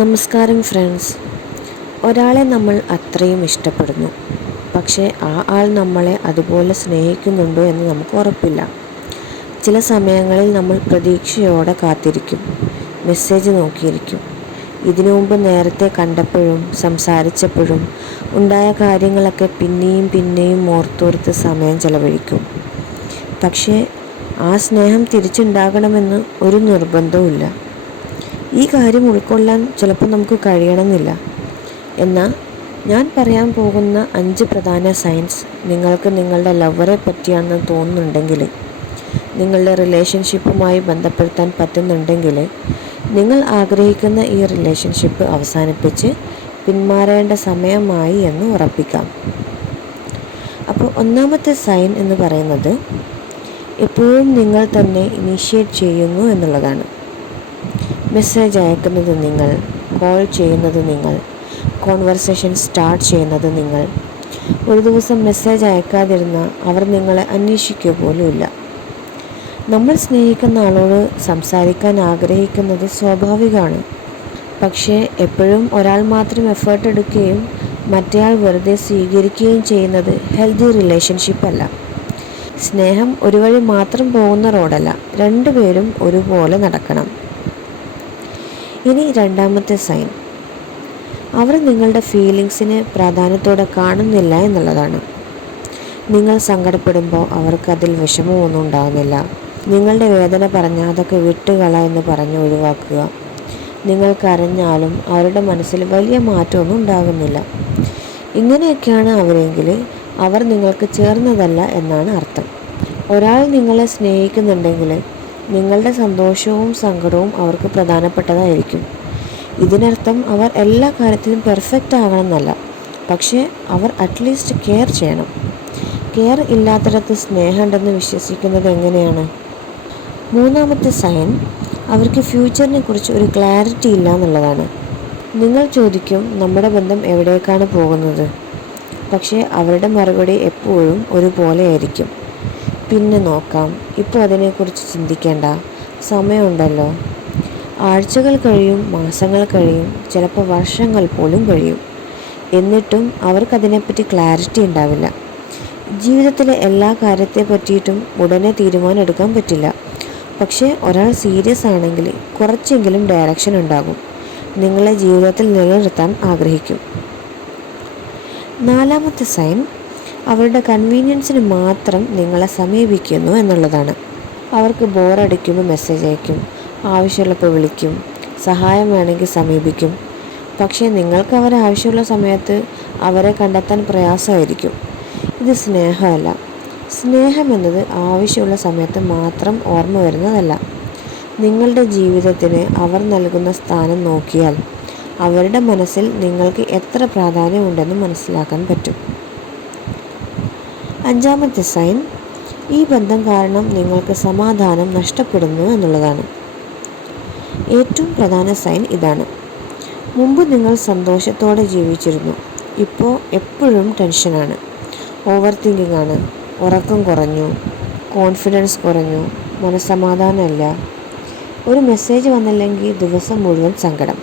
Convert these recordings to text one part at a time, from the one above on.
നമസ്കാരം ഫ്രണ്ട്സ്. ഒരാളെ നമ്മൾ അത്രയും ഇഷ്ടപ്പെടുന്നു, പക്ഷേ ആ ആൾ നമ്മളെ അതുപോലെ സ്നേഹിക്കുന്നുണ്ടോ എന്ന് നമുക്ക് ഉറപ്പില്ല. ചില സമയങ്ങളിൽ നമ്മൾ പ്രതീക്ഷയോടെ കാത്തിരിക്കും, മെസ്സേജ് നോക്കിയിരിക്കും. ഇതിനു മുമ്പ് നേരത്തെ കണ്ടപ്പോഴും സംസാരിച്ചപ്പോഴും ഉണ്ടായ കാര്യങ്ങളൊക്കെ പിന്നെയും പിന്നെയും ഓർത്തോർത്ത് സമയം ചെലവഴിക്കും. പക്ഷേ ആ സ്നേഹം തിരിച്ചുണ്ടാകണമെന്ന് ഒരു നിർബന്ധവുമില്ല. ഈ കാര്യം ഉൾക്കൊള്ളാൻ ചിലപ്പോൾ നമുക്ക് കഴിയണമെന്നില്ല. എന്നാൽ ഞാൻ പറയാൻ പോകുന്ന 5 പ്രധാന സൈൻസ് നിങ്ങൾക്ക് നിങ്ങളുടെ ലവറെ പറ്റിയാണെന്ന് തോന്നുന്നുണ്ടെങ്കിൽ, നിങ്ങളുടെ റിലേഷൻഷിപ്പുമായി ബന്ധപ്പെടുത്താൻ പറ്റുന്നുണ്ടെങ്കിൽ, നിങ്ങൾ ആഗ്രഹിക്കുന്ന ഈ റിലേഷൻഷിപ്പ് അവസാനിപ്പിച്ച് പിന്മാറേണ്ട സമയമായി എന്ന് ഉറപ്പിക്കാം. അപ്പോൾ ഒന്നാമത്തെ സൈൻ എന്ന് പറയുന്നത്, എപ്പോഴും നിങ്ങൾ തന്നെ ഇനീഷ്യേറ്റ് ചെയ്യുന്നു എന്നുള്ളതാണ്. മെസ്സേജ് അയക്കുന്നത് നിങ്ങൾ, കോൾ ചെയ്യുന്നത് നിങ്ങൾ, കോൺവെർസേഷൻ സ്റ്റാർട്ട് ചെയ്യുന്നത് നിങ്ങൾ. ഒരു ദിവസം മെസ്സേജ് അയക്കാതിരുന്നാൽ അവർ നിങ്ങളെ അന്വേഷിക്കുക പോലുമില്ല. നമ്മൾ സ്നേഹിക്കുന്ന ആളോട് സംസാരിക്കാൻ ആഗ്രഹിക്കുന്നത് സ്വാഭാവികമാണ്. പക്ഷേ എപ്പോഴും ഒരാൾ മാത്രം എഫേർട്ട് എടുക്കുകയും മറ്റേയാൾ വെറുതെ സ്വീകരിക്കുകയും ചെയ്യുന്നത് ഹെൽത്തി റിലേഷൻഷിപ്പ് അല്ല. സ്നേഹം ഒരു വഴി മാത്രം പോകുന്ന റോഡല്ല, രണ്ടുപേരും ഒരുപോലെ നടക്കണം. ഇനി രണ്ടാമത്തെ സൈൻ, അവർ നിങ്ങളുടെ ഫീലിങ്സിനെ പ്രാധാന്യത്തോടെ കാണുന്നില്ല എന്നുള്ളതാണ്. നിങ്ങൾ സങ്കടപ്പെടുമ്പോൾ അവർക്ക് അതിൽ വിഷമമൊന്നും ഉണ്ടാകുന്നില്ല. നിങ്ങളുടെ വേദന പറഞ്ഞാൽ അതൊക്കെ വിട്ടുകള എന്ന് പറഞ്ഞ് ഒഴിവാക്കുക. നിങ്ങൾ കരഞ്ഞാലും അവരുടെ മനസ്സിൽ വലിയ മാറ്റമൊന്നും ഉണ്ടാകുന്നില്ല. ഇങ്ങനെയൊക്കെയാണ് അവരെങ്കിൽ അവർ നിങ്ങൾക്ക് ചേർന്നതല്ല എന്നാണ് അർത്ഥം. ഒരാൾ നിങ്ങളെ സ്നേഹിക്കുന്നുണ്ടെങ്കിൽ നിങ്ങളുടെ സന്തോഷവും സങ്കടവും അവർക്ക് പ്രധാനപ്പെട്ടതായിരിക്കും. ഇതിനർത്ഥം അവർ എല്ലാ കാര്യത്തിലും പെർഫെക്റ്റ് ആകണമെന്നല്ല, പക്ഷേ അവർ അറ്റ്ലീസ്റ്റ് കെയർ ചെയ്യണം. കെയർ ഇല്ലാത്തിടത്ത് സ്നേഹമുണ്ടെന്ന് വിശ്വസിക്കുന്നത് എങ്ങനെയാണ്? മൂന്നാമത്തെ സൈൻ, അവർക്ക് ഫ്യൂച്ചറിനെ കുറിച്ച് ഒരു ക്ലാരിറ്റി ഇല്ല എന്നുള്ളതാണ്. നിങ്ങൾ ചോദിക്കും, നമ്മുടെ ബന്ധം എവിടേക്കാണ് പോകുന്നത്? പക്ഷേ അവരുടെ മറുപടി എപ്പോഴും ഒരുപോലെ ആയിരിക്കും. പിന്നെ നോക്കാം, ഇപ്പോൾ അതിനെക്കുറിച്ച് ചിന്തിക്കേണ്ട, സമയമുണ്ടല്ലോ. ആഴ്ചകൾ കഴിയും, മാസങ്ങൾ കഴിയും, ചിലപ്പോൾ വർഷങ്ങൾ പോലും കഴിയും. എന്നിട്ടും അവർക്കതിനെപ്പറ്റി ക്ലാരിറ്റി ഉണ്ടാവില്ല. ജീവിതത്തിലെ എല്ലാ കാര്യത്തെ പറ്റിയിട്ടും ഉടനെ തീരുമാനം എടുക്കാൻ പറ്റില്ല. പക്ഷേ ഒരാൾ സീരിയസ് ആണെങ്കിൽ കുറച്ചെങ്കിലും ഡയറക്ഷൻ ഉണ്ടാകും. നിങ്ങളെ ജീവിതത്തിൽ നിലനിർത്താൻ ആഗ്രഹിക്കും. നാലാമത്തെ സൈൻ, അവരുടെ കൺവീനിയൻസിന് മാത്രം നിങ്ങളെ സമീപിക്കുന്നു എന്നുള്ളതാണ്. അവർക്ക് ബോറടിക്കുമ്പോൾ മെസ്സേജ് അയക്കും, ആവശ്യമുള്ളപ്പോൾ വിളിക്കും, സഹായം വേണമെങ്കിൽ സമീപിക്കും. പക്ഷേ നിങ്ങൾക്ക് അവരെ ആവശ്യമുള്ള സമയത്ത് അവരെ കണ്ടെത്താൻ പ്രയാസമായിരിക്കും. ഇത് സ്നേഹമല്ല. സ്നേഹം എന്നത് ആവശ്യമുള്ള സമയത്ത് മാത്രം ഓർമ്മ വരുന്നതല്ല. നിങ്ങളുടെ ജീവിതത്തിന് അവർ നൽകുന്ന സ്ഥാനം നോക്കിയാൽ അവരുടെ മനസ്സിൽ നിങ്ങൾക്ക് എത്ര പ്രാധാന്യമുണ്ടെന്ന് മനസ്സിലാക്കാൻ പറ്റും. അഞ്ചാമത്തെ സൈൻ, ഈ ബന്ധം കാരണം നിങ്ങൾക്ക് സമാധാനം നഷ്ടപ്പെടുന്നു എന്നുള്ളതാണ്. ഏറ്റവും പ്രധാന സൈൻ ഇതാണ്. മുമ്പ് നിങ്ങൾ സന്തോഷത്തോടെ ജീവിച്ചിരുന്നു, ഇപ്പോൾ എപ്പോഴും ടെൻഷനാണ്, ഓവർ തിങ്കിങ് ആണ്, ഉറക്കം കുറഞ്ഞു, കോൺഫിഡൻസ് കുറഞ്ഞു, മനസ്സമാധാനമില്ല. ഒരു മെസ്സേജ് വന്നില്ലെങ്കിൽ ദിവസം മുഴുവൻ സങ്കടം,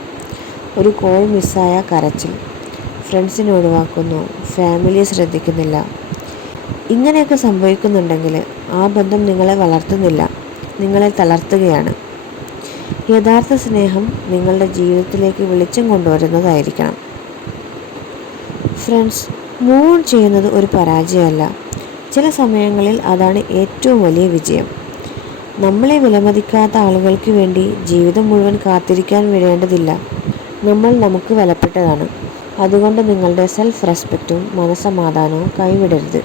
ഒരു കോൾ മിസ്സായ കരച്ചിൽ, ഫ്രണ്ട്സിനെ ഒഴിവാക്കുന്നു, ഫാമിലിയെ ശ്രദ്ധിക്കുന്നില്ല. ഇങ്ങനെയൊക്കെ സംഭവിക്കുന്നുണ്ടെങ്കിൽ ആ ബന്ധം നിങ്ങളെ വളർത്തുന്നില്ല, നിങ്ങളെ തളർത്തുകയാണ്. യഥാർത്ഥ സ്നേഹം നിങ്ങളുടെ ജീവിതത്തിലേക്ക് വെളിച്ചം കൊണ്ടുവരുന്നതായിരിക്കണം. ഫ്രണ്ട്സ്, മൂവ് ഓൺ ചെയ്യുന്നത് ഒരു പരാജയമല്ല. ചില സമയങ്ങളിൽ അതാണ് ഏറ്റവും വലിയ വിജയം. നമ്മളെ വിലമതിക്കാത്ത ആളുകൾക്ക് വേണ്ടി ജീവിതം മുഴുവൻ കാത്തിരിക്കാൻ വിടേണ്ടതില്ല. നമ്മൾ നമുക്ക് വിലപ്പെട്ടതാണ്. അതുകൊണ്ട് നിങ്ങളുടെ സെൽഫ് റെസ്പെക്റ്റും മനസ്സമാധാനവും കൈവിടരുത്.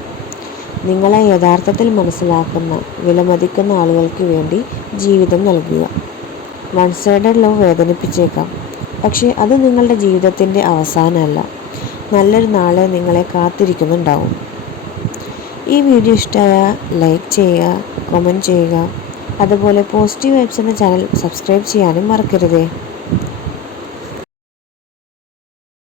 നിങ്ങളെ യഥാർത്ഥത്തിൽ മനസ്സിലാക്കുന്ന, വിലമതിക്കുന്ന ആളുകൾക്ക് വേണ്ടി ജീവിതം നൽകുക. വൺ സൈഡഡ് ലവ് വേദനിപ്പിച്ചേക്കാം, പക്ഷേ അത് നിങ്ങളുടെ ജീവിതത്തിൻ്റെ അവസാനമല്ല. നല്ലൊരു നാളെ നിങ്ങളെ കാത്തിരിക്കുന്നുണ്ടാവും. ഈ വീഡിയോ ഇഷ്ടമായാൽ ലൈക്ക് ചെയ്യുക, കമൻറ്റ് ചെയ്യുക. അതുപോലെ പോസിറ്റീവ് വൈബ്സ് എന്ന ചാനൽ സബ്സ്ക്രൈബ് ചെയ്യാനും മറക്കരുതേ.